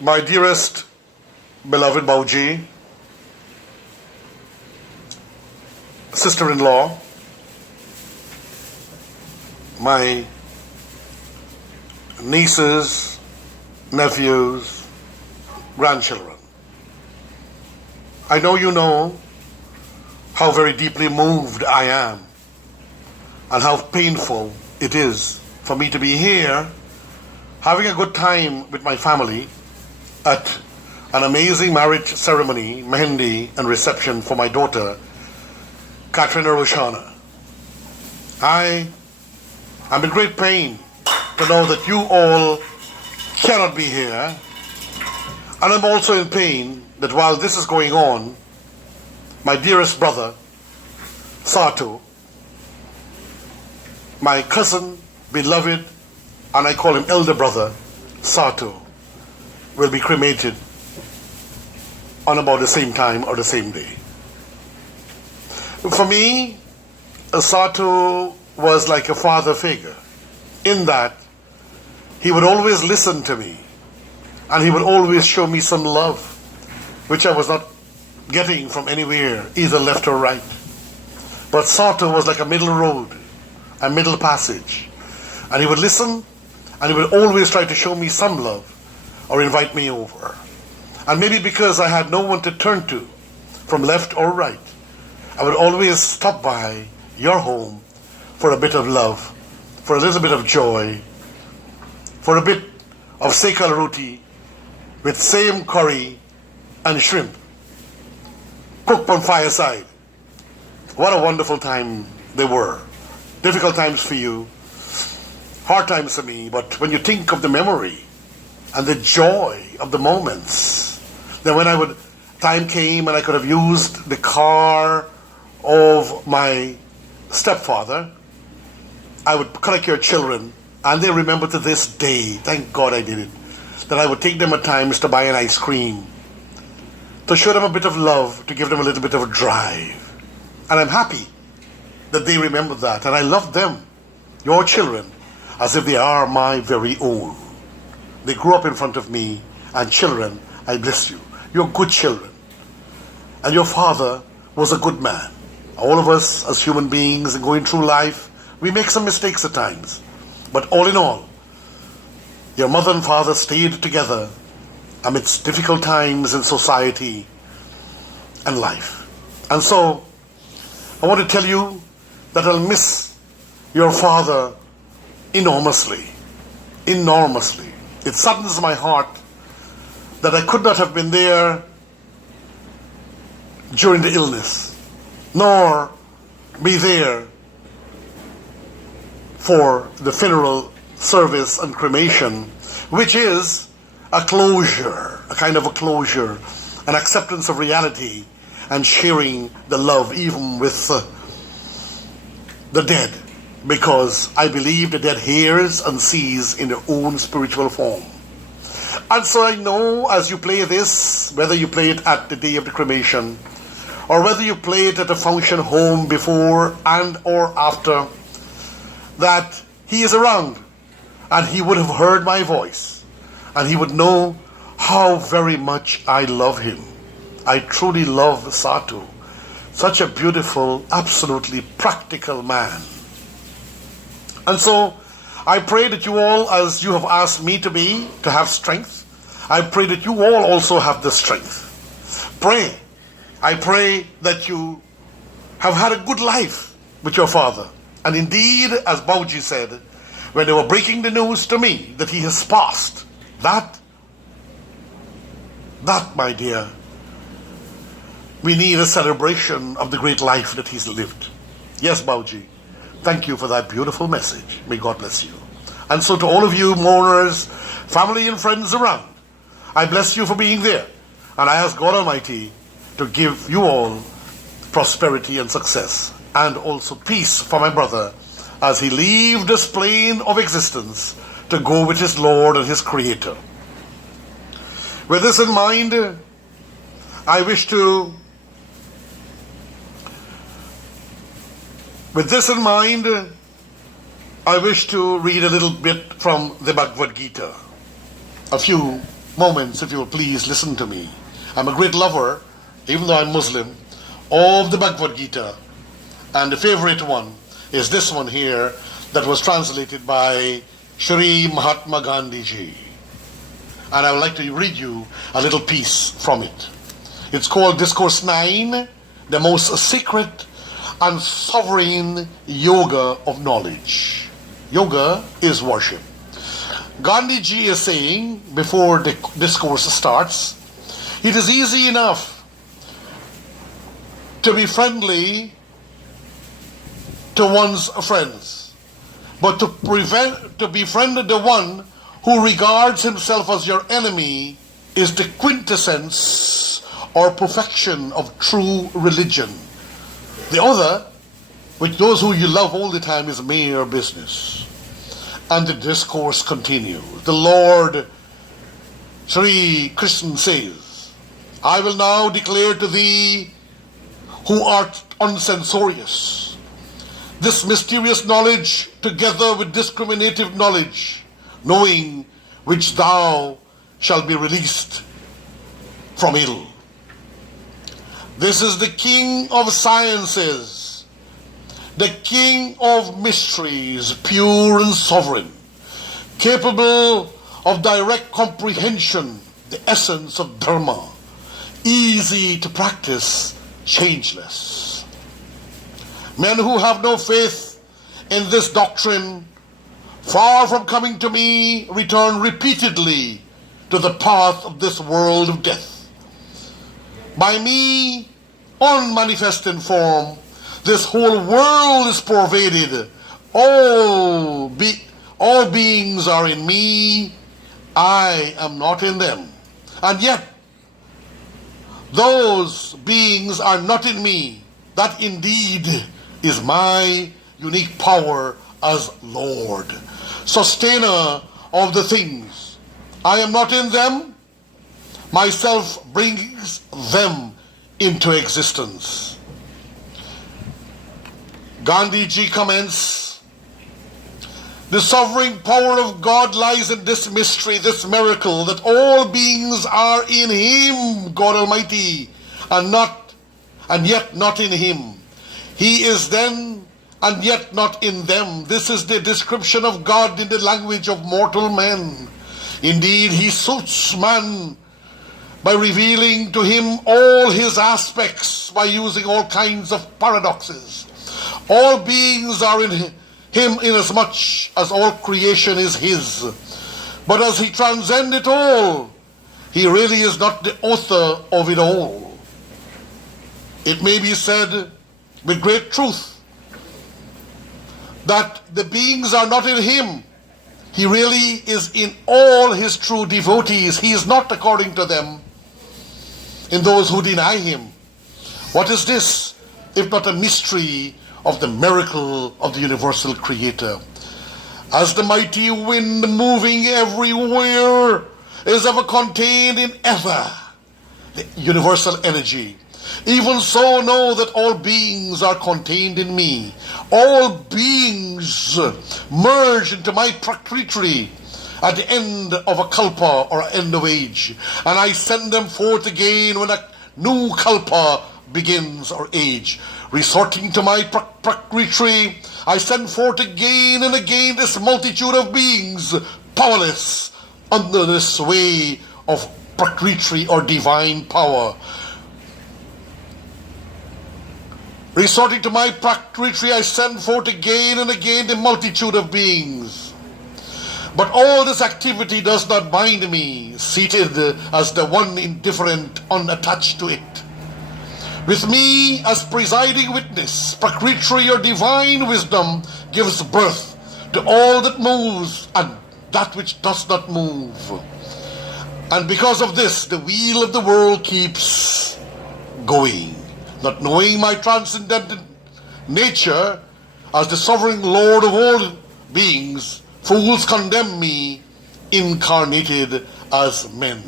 My dearest, beloved Bauji, sister-in-law, my nieces, nephews, grandchildren. I know you know how very deeply moved I am and how painful it is for me to be here having a good time with my family at an amazing marriage ceremony, mehendi and reception for my daughter, Katrina Roshana. I am in great pain to know that you all cannot be here, and I'm also in pain that while this is going on, my dearest brother, Satu, my cousin, beloved, and I call him elder brother, Satu, will be cremated on about the same time or the same day. For me, Satu was like a father figure in that he would always listen to me and he would always show me some love which I was not getting from anywhere, either left or right. But Satu was like a middle road, a middle passage, and he would listen and he would always try to show me some love or invite me over. And maybe because I had no one to turn to from left or right, I would always stop by your home for a bit of love, for a little bit of joy, for a bit of sekal roti with same curry and shrimp, cooked on fireside. What a wonderful time they were. Difficult times for you, hard times for me, but when you think of the memory and the joy of the moments, then when time came and I could have used the car of my stepfather, I would collect your children, and they remember to this day, thank God I did it, that I would take them at times to buy an ice cream, to show them a bit of love, to give them a little bit of a drive. And I'm happy that they remember that, and I love them, your children, as if they are my very own. They grew up in front of me, and children, I bless you. You're good children. And your father was a good man. All of us as human beings and going through life, we make some mistakes at times. But all in all, your mother and father stayed together amidst difficult times in society and life. And so, I want to tell you that I'll miss your father enormously. Enormously. It saddens my heart that I could not have been there during the illness, nor be there for the funeral service and cremation, which is a closure, a kind of a closure, an acceptance of reality, and sharing the love even with the dead, because I believe the dead hears and sees in their own spiritual form. And so I know as you play this, whether you play it at the day of the cremation, or whether you play it at a function home before and or after, that he is around and he would have heard my voice and he would know how very much I love him. I truly love Satu. Such a beautiful, absolutely practical man. And so I pray that you all, as you have asked me to be, to have strength, I pray that you all also have the strength. Pray. I pray that you have had a good life with your father. And indeed, as Bauji said, when they were breaking the news to me that he has passed, that, my dear, we need a celebration of the great life that he's lived. Yes, Bauji, thank you for that beautiful message. May God bless you. And so to all of you mourners, family and friends around, I bless you for being there. And I ask God Almighty to give you all prosperity and success, and also peace for my brother as he leaves this plane of existence to go with his Lord and his Creator. With this in mind, I wish to read a little bit from the Bhagavad Gita, a few moments, if you will please listen to me. I'm a great lover, even though I'm Muslim, of the Bhagavad Gita. And the favorite one is this one here that was translated by Shri Mahatma Gandhi ji. And I would like to read you a little piece from it. It's called Discourse 9, the most secret and sovereign yoga of knowledge. Yoga is worship. Gandhi ji is saying, before the discourse starts, it is easy enough to be friendly to one's friends, but to befriend the one who regards himself as your enemy is the quintessence or perfection of true religion. The other, with those who you love all the time, is mere business. And the discourse continues. The Lord Sri Krishna says, I will now declare to thee who art uncensorious this mysterious knowledge together with discriminative knowledge, knowing which thou shalt be released from ill. This is the King of sciences, the King of mysteries, pure and sovereign, capable of direct comprehension, the essence of Dharma, easy to practice, changeless. Men who have no faith in this doctrine, far from coming to me, return repeatedly to the path of this world of death. By me, unmanifest in form, this whole world is pervaded. All beings are in me. I am not in them. And yet, those beings are not in me. That indeed is my unique power as Lord, sustainer of the things. I am not in them. Myself brings them into existence. Gandhi ji comments, the sovereign power of God lies in this mystery, this miracle, that all beings are in Him, God Almighty, and yet not in Him. He is then and yet not in them. This is the description of God in the language of mortal men. Indeed, He suits man by revealing to him all his aspects, by using all kinds of paradoxes. All beings are in him inasmuch as all creation is his. But as he transcends it all, he really is not the author of it all. It may be said with great truth that the beings are not in him. He really is in all his true devotees. He is not, according to them, in those who deny him. What is this if not a mystery of the miracle of the universal creator? As the mighty wind moving everywhere is ever contained in ether, the universal energy, even so know that all beings are contained in me. All beings merge into my Prakriti at the end of a kalpa or end of age, and I send them forth again when a new kalpa begins or age. Resorting to my Prakriti, I send forth again and again this multitude of beings, powerless under the sway of Prakriti or divine power. Resorting to my Prakriti, I send forth again and again the multitude of beings. But all this activity does not bind me, seated as the one indifferent, unattached to it. With me as presiding witness, Prakriti or divine wisdom gives birth to all that moves and that which does not move. And because of this, the wheel of the world keeps going. Not knowing my transcendent nature as the sovereign Lord of all beings, fools condemn me, incarnated as men.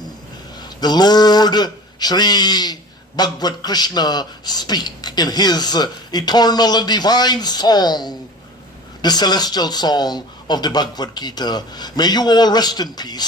The Lord Sri Bhagavad Krishna speak in his eternal and divine song, the celestial song of the Bhagavad Gita. May you all rest in peace.